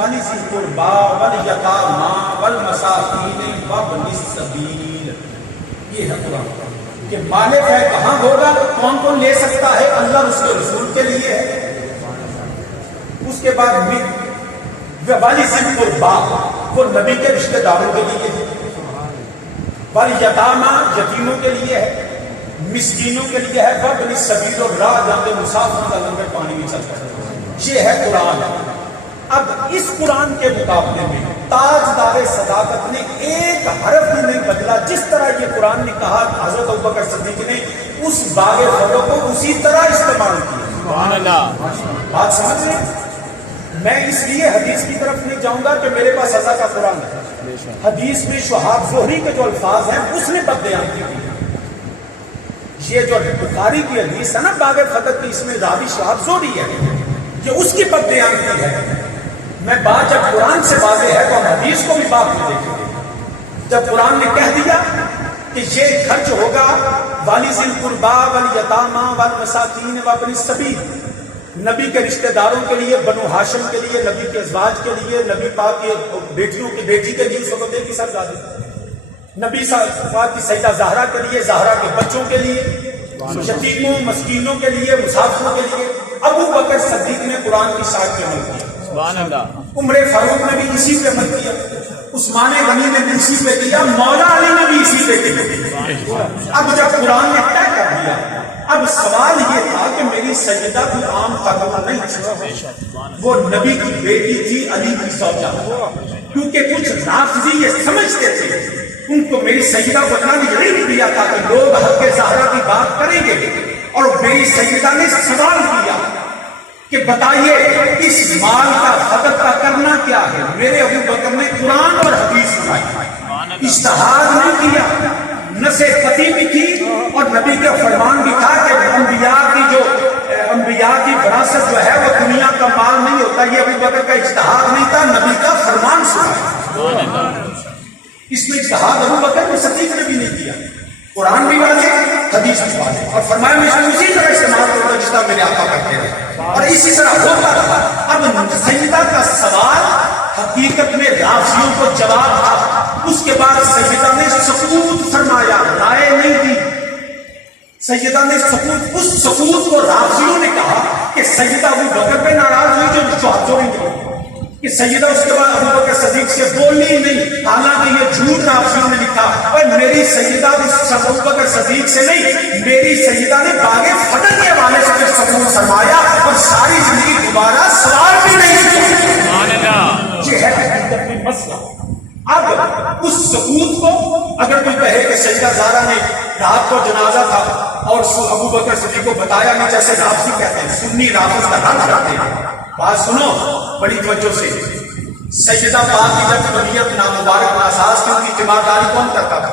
وَلِذِي الْقُرْبَى وَالْيَتَامَى وَالْمَسَاكِينِ وَابْنِ السَّبِيلِ. یہ ہے قرآن کہ مالک ہے کہاں ہوگا, کون کون لے سکتا ہے, اللہ اس کے رسول کے لیے ہے. اس کے بعد وَلِذِي الْقُرْبَى وہ نبی کے رشتہ داروں کے لیے ہے, وَالْيَتَامَى یتیموں کے لیے ہے, مسکینوں کے لیے ہے, وَابْنِ السَّبِيلِ اور راہ جاتے مسافر کا لنگر پانی میں چلتا ہے. یہ ہے قرآن. اب اس قرآن کے مقابلے میں تاجدار صداقت نے ایک حرف بھی نہیں بدلا. جس طرح یہ قرآن نے کہا, حضرت ابوبکر صدیق نے اس باغ فضل کو اسی طرح استعمال کیا. سبحان اللہ. بات سمجھ رہے ہیں؟ میں اس لیے حدیث کی طرف نہیں جاؤں گا کہ میرے پاس سزا کا قرآن ہے. حدیث میں شہاب زہری کے جو الفاظ ہیں اس نے بد بیان کی. یہ جو بخاری کی حدیث ہے نا باغ فضل کی, اس میں راوی شہاب زہری ہے, یہ اس کی بد بیان کی ہے. میں بات جب قرآن سے واضح ہے تو ہم حدیث کو بھی بات میں دیکھیں گے. جب قرآن نے کہہ دیا کہ یہ خرچ ہوگا وَلِذِي الْقُرْبَى وَالْيَتَامَى وَالْمَسَاكِينِ وَابْنِ السَّبِيلِ, نبی کے رشتہ داروں کے لیے, بنو ہاشم کے لیے, نبی کے ازواج کے لیے, نبی پاک کی بیٹیوں کی بیٹی کے لیے, سب کی سرزادی, نبی پاک کی سیدہ زہرا کے لیے, زہرا کے بچوں کے لیے, یتیموں مسکینوں کے لیے, مسافروں کے لیے. ابو بکر صدیق نے قرآن کی شاعر پہ عمل کیا, عمر فاروق نے بھی اسی پہ عمل کیا, عثمان غنی نے بھی اسی پہ کیا, مولا علی نے بھی اسی پہ کیا. اب جب قرآن نے طے کر دیا, اب سوال یہ تھا کہ میری سیدہ کوئی عام خاتون نہیں تھی, وہ نبی کی بیٹی تھی, علی کی زوجہ. کیونکہ کچھ نافذی یہ سمجھتے تھے, ان کو میری سیدہ کو اتنا یقین دیا تھا کہ لوگ حق زہرا کی بات کریں گے, اور میری سیدہ نے سوال کیا کہ بتائیے اس مال کا فقط کا کرنا کیا ہے. میرے ابو بکر نے قرآن اور حدیث سنائی, اجتہاد نہیں کیا, نصیحت بھی کی, اور نبی کا فرمان بھی تھا کہ انبیاء کی وراثت جو ہے وہ دنیا کا مال نہیں ہوتا. یہ ابو بکر کا اجتہاد نہیں تھا, نبی کا فرمان سنا. اس میں اجتہاد ابو بکر کو صدیق نے بھی نہیں کیا. قرآن بھی واضح, حدیث بھی واضح, اور فرمایا میں اسی طرح استعمال کرتا جس طرح میرے آقا کرتے رہے, اور اسی طرح ہوتا رہا. اب سیدہ کا سوال حقیقت میں رافضیوں کو جواب تھا. اس کے بعد سیدہ نے سکوت فرمایا, رائے نہیں دی. سیدہ نے سکوت, اس سکوت کو رافضیوں نے کہا کہ سیدہ ابو بکر پہ ناراض ہوئی جو چوری کی, کہ سیدہ اس کے بعد ابو بکر صدیق سے بولی ہی نہیں. حالانکہ یہ جھوٹ رافضیوں نے لکھا, اور میری سیدہ ابو بکر صدیق سے نہیں, میری سیدہ نے باغ فتح کے حوالے سے سکوت فرمایا, اور ساری زندگی دوبارہ سوال بھی نہیں کیا. یہ ہے حقیقت میں مسئلہ. اب اس سکوت کو اگر کوئی کہے کہ سیدہ زہرا نے رات کو جنازہ تھا اور ابو بکر صدیق کو بتایا نہیں, جیسے رافضی کہتے ہیں, سنی رافض کا رد کرتے ہیں. بات سنو بڑی توجہ سے. سیدہ پاک کی جب طبیعت نامبارک ناساز کی, ان کی تیمارداری کون کرتا تھا؟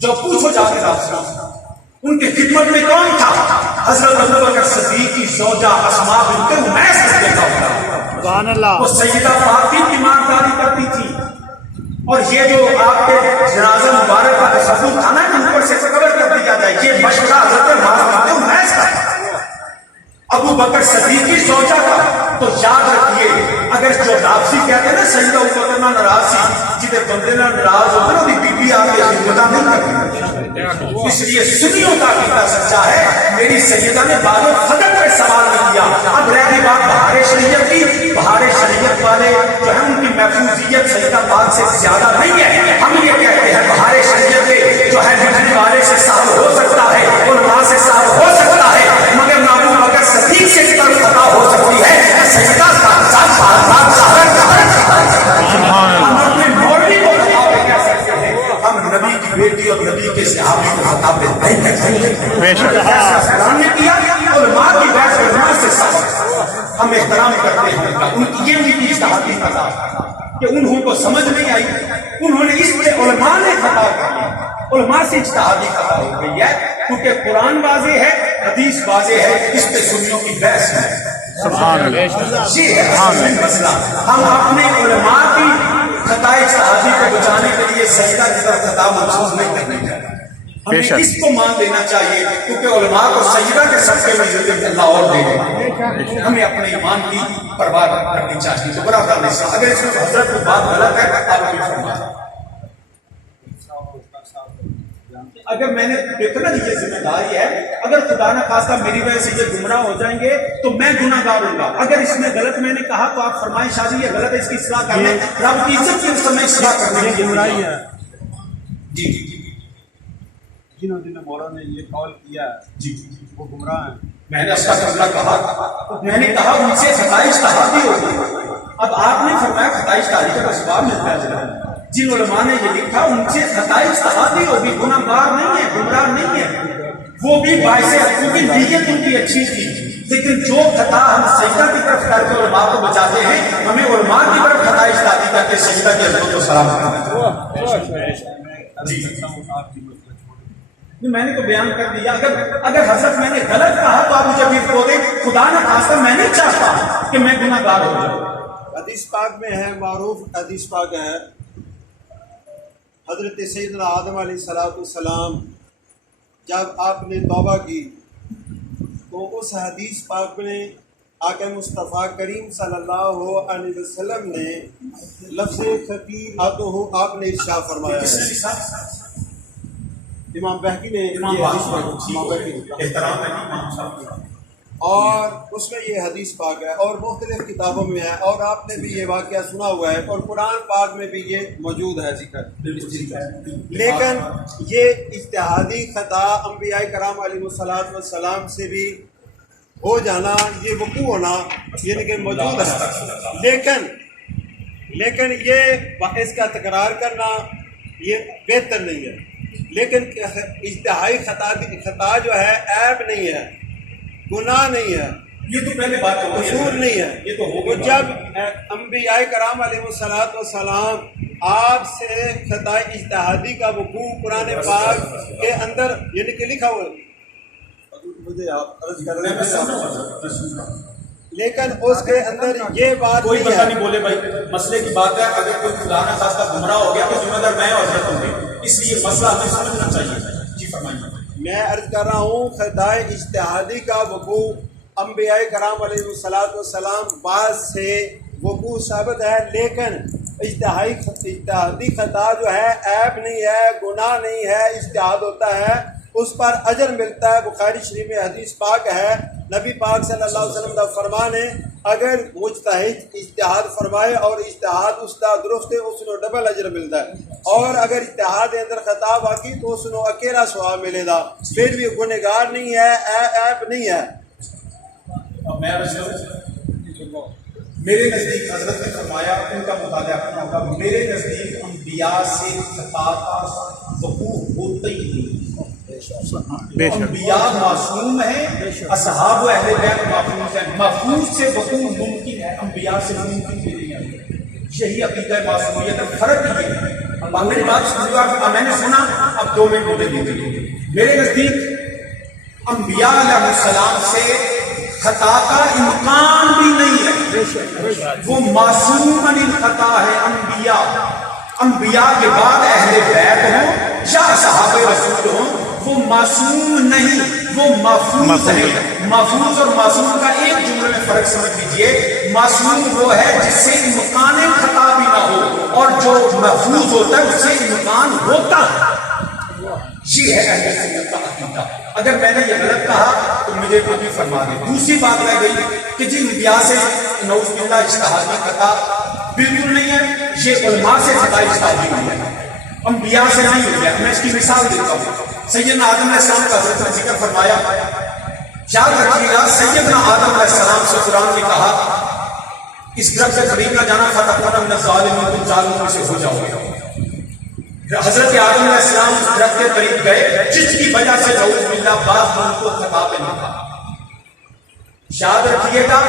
جو پوچھو جا کے رافضی, ان کی خدمت میں کون تھا؟ حضرت ابو بکر صدیق کی زوجہ اسماء بنت امیس رضی اللہ عنہا. وہ سیدہ پاک کی تیمارداری کرتی تھی. اور یہ جو آپ کے جنازہ مبارک کا تصور تھا نا کہ اوپر سے قبر کر دی جاتا ہے, یہ مشورہ حضرت بنت امیس کا ابو بکر صدیق کی زوجہ کا. تو یاد رکھیے, اگر جو رافضی کہتے ہیں نا سیدہ ابو بکر نہ ناراض سی, جتنے بندے نہ ناراض ہوتے نا بی بی آپ کے خدمت نہیں کرتی. اس لیے سنیوں کا عقیدہ سچا ہے. میری سیدہ نے باغ فتح پہ سوال نہیں کیا. اب رہ گئی بات بہار شریعت کی. بہار شریعت والے جو ہے ان کی محفوظیت سیدہ پاک سے زیادہ نہیں ہے. ہم یہ کہتے ہیں بہار شریعت کے جو ہے لکھنے والے سے صاف ہو سکتا ہے, علماء سے صاف ہو سکتا ہے, مگر ابو بکر صدیق سے طرف خطا ہو سکتی ہے. سیدہ ہم نبی کی بیٹی اور نبی کے صحابی کو خطا پہ نہیں کہتے. علماء کی بحث علماء سے صاف ہم احترام کرتے ہیں. ان کی یہ بھی اجتہادی خطا کہ انہوں کو سمجھ نہیں آئی, انہوں نے اس پہ علماء نے خطا کر لی, علماء سے اجتہادی خطا ہو گئی ہے. کیونکہ قرآن واضح ہے, حدیث واضح ہے, اس پہ سنیوں کی بحث ہے. سبحان اللہ. یہ ہے مسئلہ. ہم اپنے علماء کی خطا اجتہادی کو بچانے کے لیے سیدہ کی طرف خطا محسوس نہیں کرنے جا رہے. ہمیں اس کو مان لینا چاہیے کیونکہ علماء کو سجدہ کے صدقے میں عزت اللہ اور دے گا. ہمیں اپنے ایمان کی پرواہ کرنی چاہیے. تو برادران اسلام اگر اس میں حضرت کی بات غلط ہے آپ بھی فرمائیں. اگر میں نے دیکھا نا یہ ذمہ داری ہے, اگر خدا نہ خواستہ میری وجہ سے یہ گمراہ ہو جائیں گے تو میں گناہ گار ہوں گا. اگر اس میں غلط میں نے کہا تو آپ فرمائیں شاہ جی یہ غلط ہے, اس کی اصلاح کرنے رب کی عزت کی اس میں اصلاح کرنے کی گمراہی ہے. جی جنہوں نے مولانا نے یہ قول کیا ہے جی وہ گمراہ ہیں. میں نے استغفر کہا, میں نے کہا ان سے خطا اجتہادی ہوگی. اب آپ نے فرمایا خطا اجتہادی کا اسباب ملتا ہے جناب. جن علماء نے یہ لکھا ان سے خطا اجتہادی ہوگی, گناہ گار نہیں ہے, گمراہ نہیں ہے. وہ بھی باعث کیونکہ نیت ان کی اچھی تھی, لیکن جو خطا ہم سجدہ کی طرف کر کے علماء کو بچاتے ہیں, ہمیں علماء کی طرف خطا اجتہادی کر کے سجدہ کی عظمت و سلام کرنا ہے. میں نے تو بیان کر دیا. اگر حضرت میں نے غلط کہا تو آپ مجھے بھی کو دیں. خدا نہ خواستہ میں نہیں چاہتا کہ میں گناہ گار ہو جاؤں. حدیث پاک میں ہے, معروف حدیث پاک ہے, حضرت سیدنا آدم علیہ السلام جب آپ نے توبہ کی تو اس حدیث پاک میں آقا مصطفیٰ کریم صلی اللہ علیہ وسلم نے لفظ خطیر آپ نے ارشاد فرمایا ہے. امام بہقی نے احترام ہے امام صاحب, اور اس میں یہ حدیث پاک ہے اور مختلف کتابوں میں ہے, اور آپ نے بھی یہ واقعہ سنا ہوا ہے, اور قرآن پاک میں بھی یہ موجود ہے ذکر. لیکن یہ اجتہادی خطا انبیاء کرام علیہ السلام سے بھی ہو جانا, یہ وقوع ہونا یعنی کہ موجود ہے. لیکن یہ اس کا تکرار کرنا یہ بہتر نہیں ہے. لیکن اجتہائی خطا جو ہے عیب نہیں ہے, گناہ نہیں ہے, یہ تو پہلے بات قصور نہیں ہے. یہ تو جب انبیاء کرام علیہ السلام آپ سے خطا اجتہادی کا وقوع قرآن پاک کے اندر یعنی کہ لکھا ہوا, مجھے آپ عرض کر رہے ہیں, لیکن اس کے اندر یہ بات کوئی پتہ نہیں بولے بھائی مسئلے کی بات ہے. اگر کوئی خدا نہ خواستہ گمراہ ہو گیا تو ذمہ دار میں اور حضرت ہوں گے, اس لیے مسئلہ ہمیں سمجھنا چاہیے. جی فرمائیے. میں عرض کر رہا ہوں خطا اجتہادی کا وقوع انبیاء کرام علیہ السلام بعد سے وقوع ثابت ہے, لیکن اجتہادی خطا جو ہے عیب نہیں ہے, گناہ نہیں ہے, اجتہاد ہوتا ہے, اس پر اجر ملتا ہے. بخاری شریف میں حدیث پاک ہے, نبی پاک صلی اللہ علیہ وسلم کا فرمان ہے, اگر مجتہد اجتہاد فرمائے اور اجتہاد اس کا درست ہے اس کو ڈبل اجر ملتا ہے, اور اگر اجتہاد کے اندر خطا باقی تو اس کو اکیلا ثواب ملے گا, پھر بھی گنہگار نہیں ہے, عیب نہیں ہے. میرے نزدیک حضرت نے فرمایا, ان کا مطالعہ کرنا ہوگا, میرے نزدیک انبیاء سے خطا کا وقوع ہوتا ہی نہیں. انبیاء معصوم ہیں, اصحاب و اہل بیت محفوظ ہیں. محفوظ سے وقوع ممکن ہے, انبیاء سے ممکن بھی نہیں ہے. یہی عقیدہ معصومیت ہے, فرق ہی ہے. میری بات سنیے, میں نے سنا, اب 2 منٹ بولے دیجیے. میرے نزدیک انبیاء علیہ السلام سے خطا کا امکان بھی نہیں ہے, وہ معصوم عن الخطا ہے. انبیاء کے بعد اہل بیت ہوں یا صحابہ رسول ہوں, وہ معصوم نہیں, وہ محفوظ ہے. محفوظ اور معصوم کا ایک جملے میں فرق سمجھ لیجئے. معصوم وہ ہے جس سے امکان خطا بھی نہ ہو, اور جو محفوظ ہوتا ہے اس سے امکان ہوتا ہے. یہ ہے اہل سنت کا عقیدہ. اگر میں نے یہ غلط کہا تو مجھے بھی فرما دیں. دوسری بات رہ گئی کہ جن انبیاء سے نعوذ باللہ اجتہادی خطا بالکل نہیں ہے, یہ علماء سے خطا اجتہادی نہیں ہے, انبیاء سے نہیں ہو گیا. میں اس کی مثال دیتا ہوں. سیدنا آدم علیہ السلام کا حضرت نے ذکر فرمایا, یاد رکھیے گا سیدنا آدم علیہ السلام سے قرآن نے کہا اس درخت سے قریب نہ جانا, فتکونا من الظالمین, تم ظالموں میں سے ہو جاؤ گے. حضرت آدم علیہ السلام درخت کے قریب گئے, جس کی وجہ سے نعوذ باللہ بعض ان کو خطا پہ نہیں تھا. یاد رکھیے گا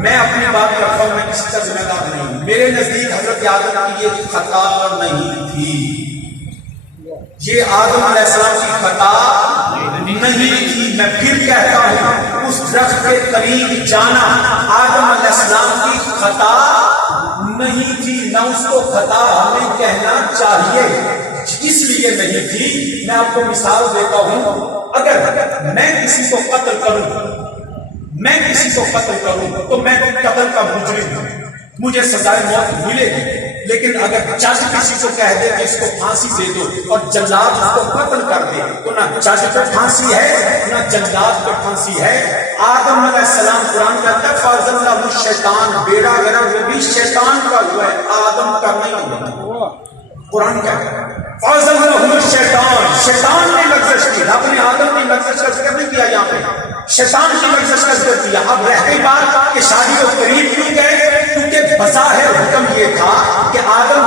میں اپنی بات کرتا ہوں, میں کسی کا ذمہ دار نہیں ہوں. میرے نزدیک حضرت آدم کی یہ خطا نہیں تھی, یہ آدم علیہ السلام کی خطا نہیں تھی. میں پھر کہتا ہوں اس درخت کے قریب جانا آدم علیہ السلام کی خطا نہیں تھی, نہ اس کو خطا ہمیں کہنا چاہیے. اس لیے نہیں تھی. میں آپ کو مثال دیتا ہوں. اگر میں کسی کو قتل کروں تو میں قتل کا مجرم ہوں, مجھے سزائے موت ملے گی. لیکن اگر جج کسی کو کہہ دے کہ اس کو پھانسی دے دو اور جلاد اس کو قتل کر دے تو نہ جج پہ پھانسی ہے نہ جلاد پہ پھانسی ہے. آدم علیہ السلام قرآن کہتا ہے فَأَزَلَّهُ الشَّيْطَانُ, بیڑا گرا وہ بھی شیطان کا ہوا ہے, آدم کا نہیں ہوا. قرآن کہتا ہے فَأَزَلَّهُ الشَّيْطَانُ, شیطان نے لغزش کی, رب نے آدم کی لغزش کا ذکر نہیں کیا یہاں پہ, شیطان کی لغزش کا ذکر کیا. اب رہ گئی بات کہ شادی کو قریب کیوں گئے, کیونکہ بظاہر حکم یہ تھا کہ آدم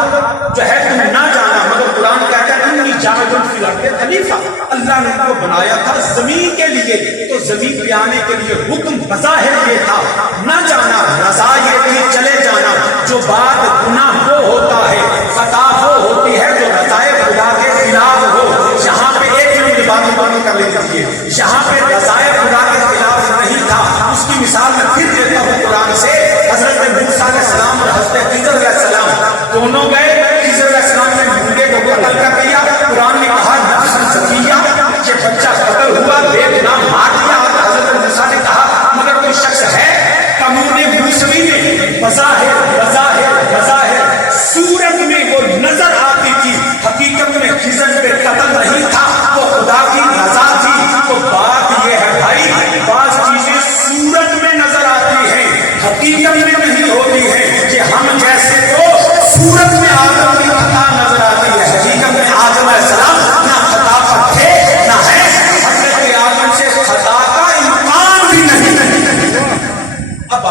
جو ہے تم نہ جانا, مگر قرآن کہتا ہے انی جاعل فی الارض خلیفہ, اللہ نے ان کو بنایا تھا زمین کے لیے, تو زمین پہ آنے کے لیے حکم بظاہر یہ تھا نہ جانا, رضا یہ تھی چلے جانا. جو بات گناہ وہ ہوتا ہے, خطا وہ ہوتی ہے جو رضائے خدا کے خلاف ہو. یہاں پہ ایک منٹ بات کر لیجیے, یہاں پہ رضائے خدا کے خلاف نہیں تھا. اس کی مثال میں پھر دیتا ہوں قرآن سے. حضرت موسیٰ علیہ السلام اور حضرت خضر علیہ السلام دونوں گئے, خضر علیہ السلام نے ڈھونڈے کو قتل کر دیا. قرآن نے کہا نفس زکیہ, یہ بچہ قتل ہوا, بے گناہ مار دیا. حضرت موسیٰ نے کہا مگر کوئی شخص ہے قانون موسوی میں بظاہر صورت میں وہ نظر آتی تھی, حقیقت میں خضر پہ قتل نہیں تھا, وہ خدا کی رضا تھی. تو بات یہ ہے بھائی, بعض چیزیں صورت میں نظر آتی ہیں, حقیقت میں نہیں ہوتی ہے. کہ ہم جیسے کو صورت میں آدم کی خطا نظر آتی ہے, حقیقت میں آدم علیہ السلام نہ خطا پر تھے نہ ہے. حضرت آدم سے خطا کا امکان بھی نہیں. اب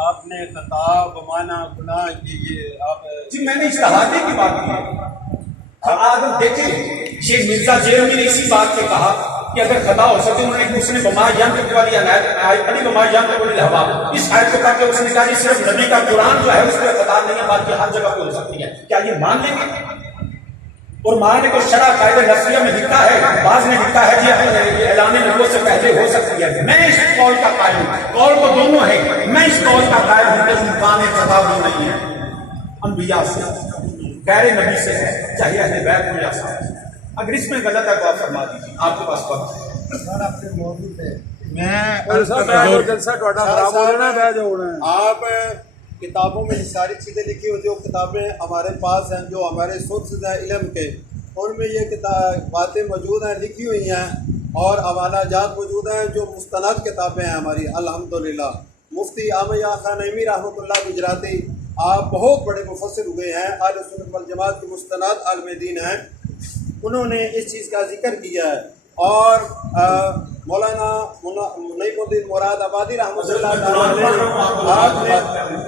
آپ نے خطا بمانا گناہ یہ آپ جی میں نے اجتہادی کی بات کی. آدم دیکھیں, یہ مرزا جیل میں نے اسی بات پہ کہا کہ اگر خطا ہو سکے, انہوں نے اس نے بما ینطق والی آیت پڑھی, بما ینطق عن الہوا, اس آیت کو پڑھ کے اس نے کہا کہ صرف نبی کا قرآن جو ہے اس پہ خطا نہیں ہے, باقی ہر جگہ پہ ہو سکتی ہے. کیا یہ مان لیں گے؟ اور ماننے کو شرع قاعدہ نفسیہ میں لکھا ہے, بعض نے لکھا ہے کہ اعلان نبوت سے پہلے ہو سکتی ہے. میں اس قول کا قائل ہوں, قول تو دونوں ہے, میں اس قول کا قائل ہوں کہ امکان خطا بھی نہیں ہے. انبیاء سے غیر نبی سے ہے, چاہے اہل بیت ہو یا صاحب. اگر اس میں غلط ہے تو آپ فرما دیجیے, آپ کے پاس وقت ہے. آپ کتابوں میں ساری چیزیں لکھی ہوئی, جو کتابیں ہمارے پاس ہیں, جو ہمارے سورسز ہیں علم کے, ان میں یہ باتیں موجود ہیں, لکھی ہوئی ہیں, اور حوالہ جات موجود ہیں جو مستند کتابیں ہیں ہماری الحمدللہ. مفتی عامیہ خان نعیمی رحمۃ اللہ گجراتی, آپ بہت بڑے مفسر ہوئے ہیں, اہل سنت والجماعت کے مستند عالم دین ہیں, انہوں نے اس چیز کا ذکر کیا ہے. اور مولانا نعیم الدین مراد آبادی رحمۃ اللہ تعالیٰ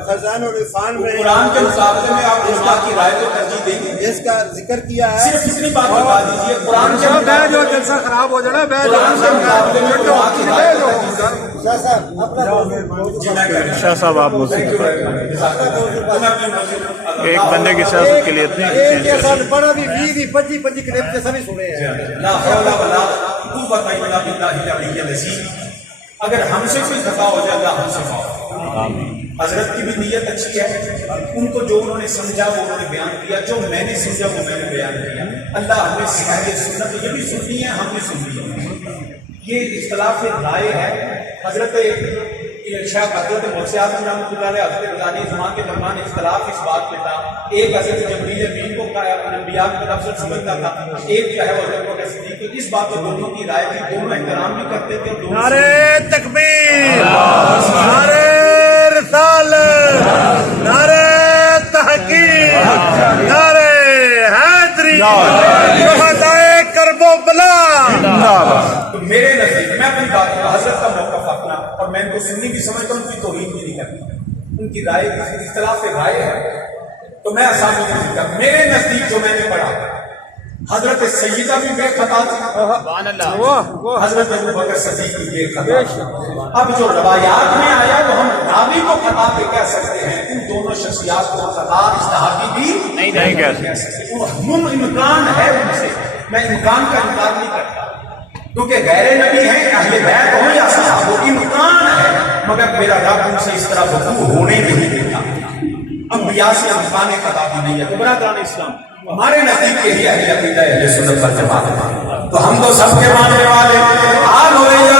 خزان العرفان میں قرآن کے مقابلے میں آپ علماء کی رائے کو ترجیح دیں گے, اس کا ذکر کیا ہے. صرف اتنی بات بتا دیجیے, قرآن کے مقابلے جو جلسہ خراب ہو جانا قرآن کے مقابلے میں علماء کی رائے کو ترجیح شاہ صاحب آپ ایک بندے کی سیاست کے لیے بڑا بھی 20-25 کلپ جیسا بھی سنے ہیں. لا حول ولا قوت الا باللہ العلی العظیم. اگر ہم سے کوئی خطا ہو جائے اللہ ہم سے معاف. حضرت کی بھی نیت اچھی ہے, ان کو جو انہوں نے سمجھا وہ انہوں نے بیان کیا, جو میں نے سمجھا وہ میں نے بیان کیا. اللہ ہمیں سکھائے سنت یہ بھی سننی ہے, ہم بھی سننی ہے. یہ اختلاف رائے ہے. حضرت حضرت محسیات رحمۃ اللہ علیہ حضرت غزالی زمان کے درمیان اختلاف اس بات پہ تھا. ایک حضرت جبریل امین کو انبیاء کے لفظ سمجھتا تھا, ایک جو ہے وہ حضرت بکر صدیق. تو اس بات پہ دونوں کی رائے تھی, دونوں احترام بھی کرتے تھے. نعرے تکبیر, نعرے رسالت, نعرے تحقیق, نعرے حیدری, شہدائے کرب و بلا. تو میرے نزدیک میں اپنی بات کا حضرت کا موقف اپنا, اور میں ان کو سنی بھی سمجھتا ہوں, ان کی توہین بھی نہیں کرتی. ان کی رائے اختلاف رائے ہے تو میں آسانی نہیں کرتا. میرے نزدیک جو میں نے پڑھا, حضرت سیدہ بھی بے خطا تھی, حضرت ابو بکر صدیق بھی بے خطا تھی. اب جو روایات میں آیا تو ہم راوی کو خطا پہ کہہ سکتے ہیں, ان دونوں شخصیات کو خطا اجتہادی بھی نہیں کہہ سکتے. امکان ہے ان سے, میں امکان کا انکار نہیں کرتا, کیونکہ غیر نبی ہیں, اہل بیت ہوں یا صحابہ, امکان ہے, مگر میرا رب ان سے اس طرح وقوع ہونے نہیں دیتا. اب میاسی امکان خطا بھی نہیں ہے. تو برادران اسلام ہمارے نزدیک یہی اہل عقیدہ اہل سنت والجماعت ہے. تو ہم تو سب کے ماننے والے حال ہو رہے ہیں